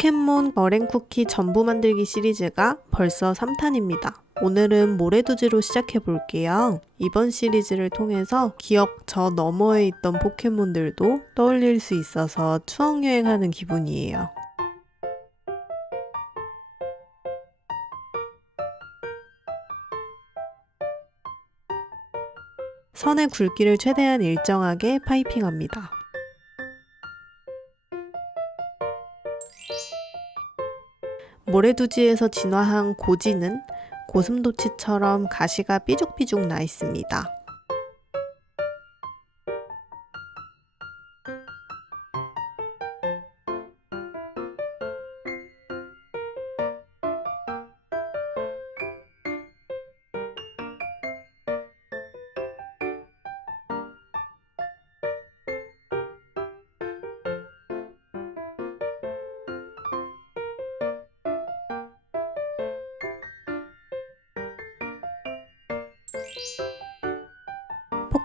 포켓몬 머랭쿠키 전부 만들기 시리즈가 벌써 3탄입니다. 오늘은 모래두지로 시작해 볼게요. 이번 시리즈를 통해서 기억 저 너머에 있던 포켓몬들도 떠올릴 수 있어서 추억여행하는 기분이에요. 선의 굵기를 최대한 일정하게 파이핑합니다. 모래두지에서 진화한 고지는 고슴도치처럼 가시가 삐죽삐죽 나 있습니다.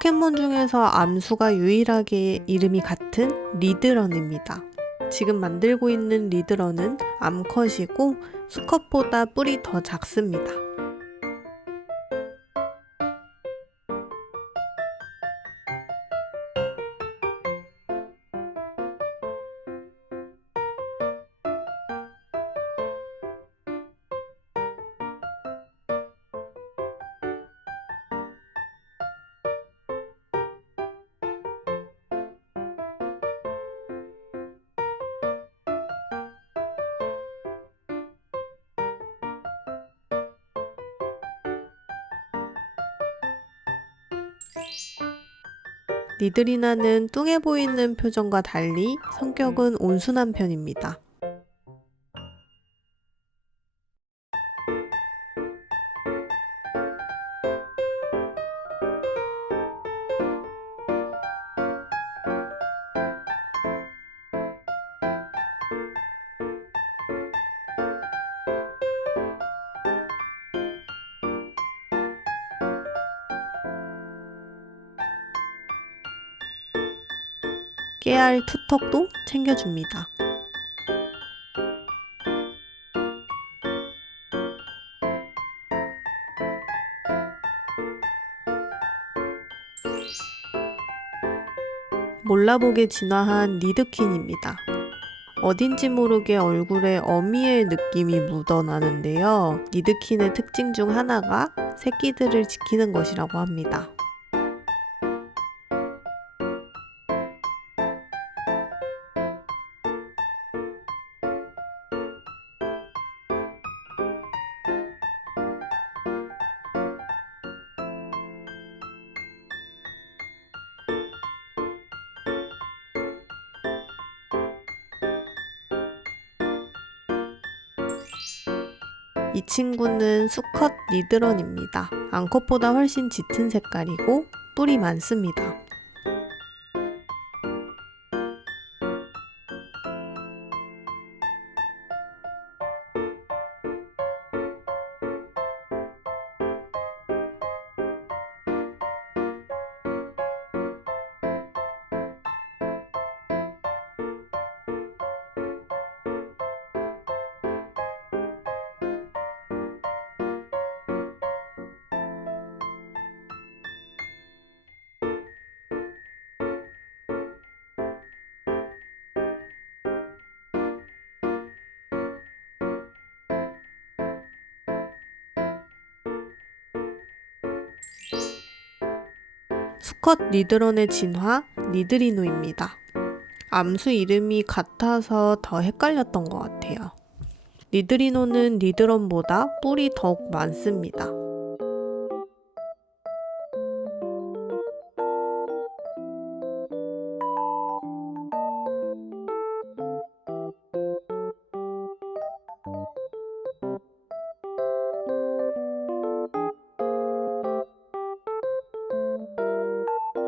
포켓몬 중에서 암수가 유일하게 이름이 같은 리드런입니다. 지금 만들고 있는 리드런은 암컷이고 수컷보다 뿔이 더 작습니다. 니드리나는 뚱해 보이는 표정과 달리 성격은 온순한 편입니다. 깨알 투턱도 챙겨줍니다. 몰라보게 진화한 니드킨입니다. 어딘지 모르게 얼굴에 어미의 느낌이 묻어나는데요. 니드킨의 특징 중 하나가 새끼들을 지키는 것이라고 합니다. 이 친구는 수컷 리드런입니다. 암컷보다 훨씬 짙은 색깔이고 뿔이 많습니다. 수컷 리드런의 진화 니드리노입니다. 암수 이름이 같아서 더 헷갈렸던 것 같아요. 리드리노는 리드런보다 뿔이 더욱 많습니다.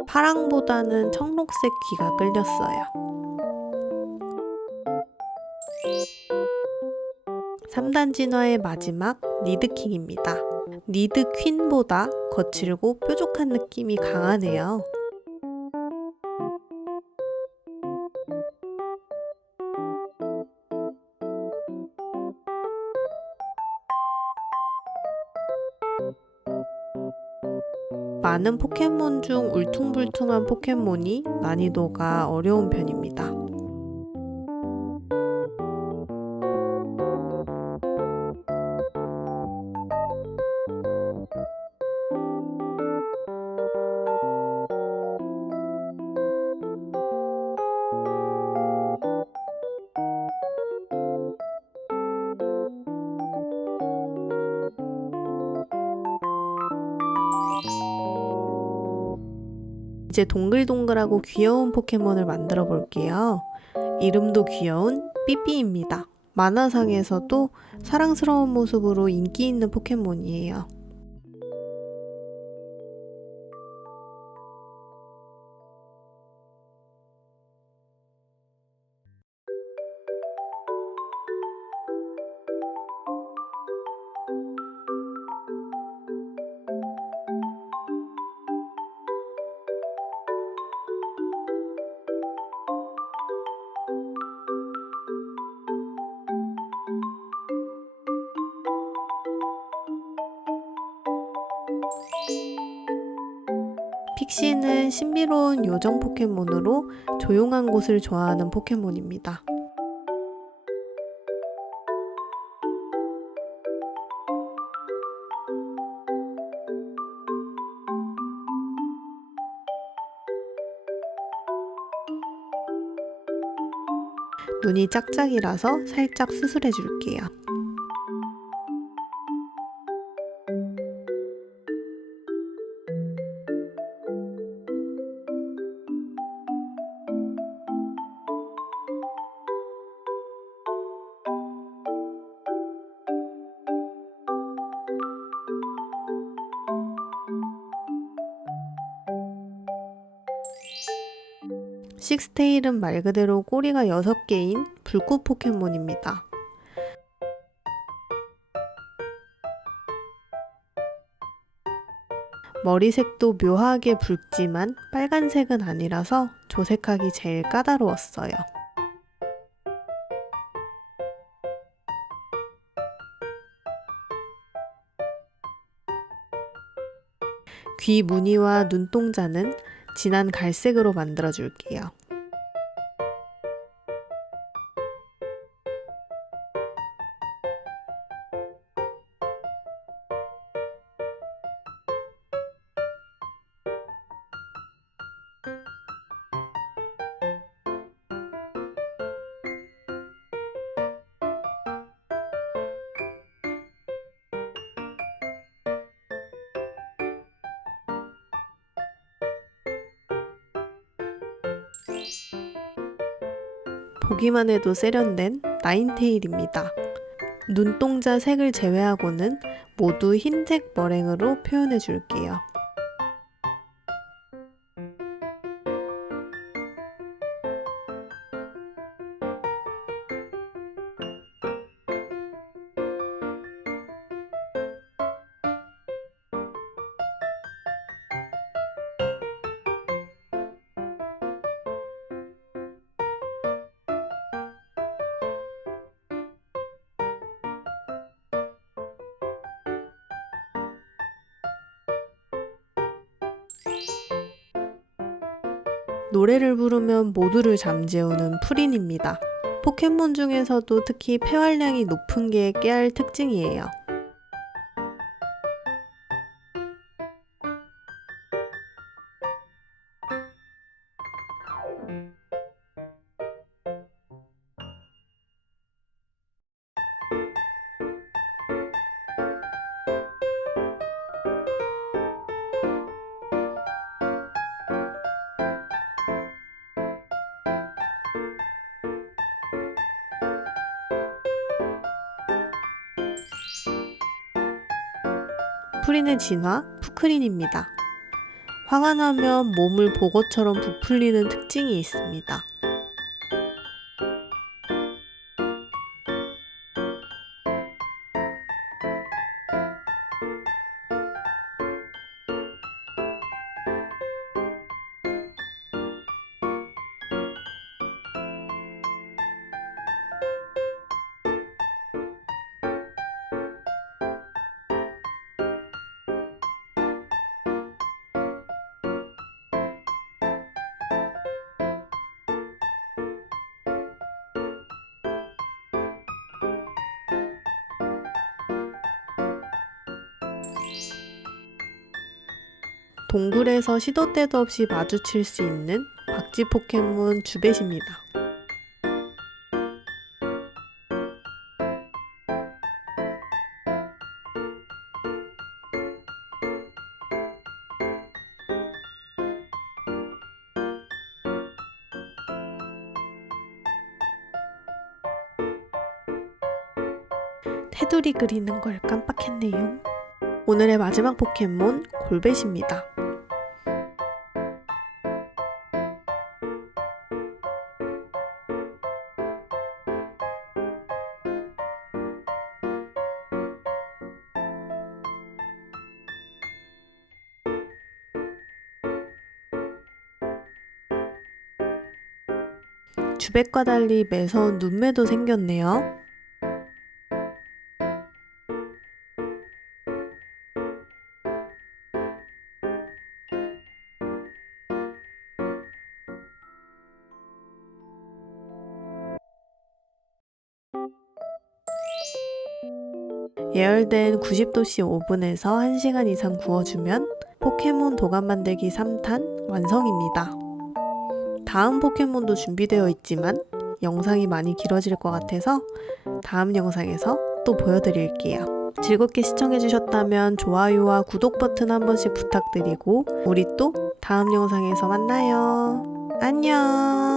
파랑보다는 청록색 귀가 끌렸어요. 3단 진화의 마지막 니드킹입니다. 니드 퀸보다 거칠고 뾰족한 느낌이 강하네요. 많은 포켓몬 중 울퉁불퉁한 포켓몬이 난이도가 어려운 편입니다. 이제 동글동글하고 귀여운 포켓몬을 만들어 볼게요. 이름도 귀여운 삐삐입니다. 만화상에서도 사랑스러운 모습으로 인기 있는 포켓몬이에요. 픽시는 신비로운 요정 포켓몬으로 조용한 곳을 좋아하는 포켓몬입니다. 눈이 짝짝이라서 살짝 수술해 줄게요. 식스테일은 말 그대로 꼬리가 6개인 불꽃 포켓몬입니다. 머리색도 묘하게 붉지만 빨간색은 아니라서 조색하기 제일 까다로웠어요. 귀 무늬와 눈동자는 진한 갈색으로 만들어 줄게요. 보기만 해도 세련된 나인테일입니다. 눈동자 색을 제외하고는 모두 흰색 머랭으로 표현해 줄게요. 노래를 부르면 모두를 잠재우는 프린입니다. 포켓몬 중에서도 특히 폐활량이 높은 게 깨알 특징이에요. 프린의 진화 푸크린입니다. 화가 나면 몸을 보거처럼 부풀리는 특징이 있습니다. 동굴에서 시도 때도 없이 마주칠 수 있는 박쥐 포켓몬 주벳입니다. 테두리 그리는 걸 깜빡했네요. 오늘의 마지막 포켓몬 골벳입니다. 주백과 달리 매서운 눈매도 생겼네요. 예열된 90도씨 오븐에서 1시간 이상 구워주면 포켓몬 도감 만들기 3탄 완성입니다. 다음 포켓몬도 준비되어 있지만 영상이 많이 길어질 것 같아서 다음 영상에서 또 보여드릴게요. 즐겁게 시청해주셨다면 좋아요와 구독 버튼 한 번씩 부탁드리고 우리 또 다음 영상에서 만나요. 안녕!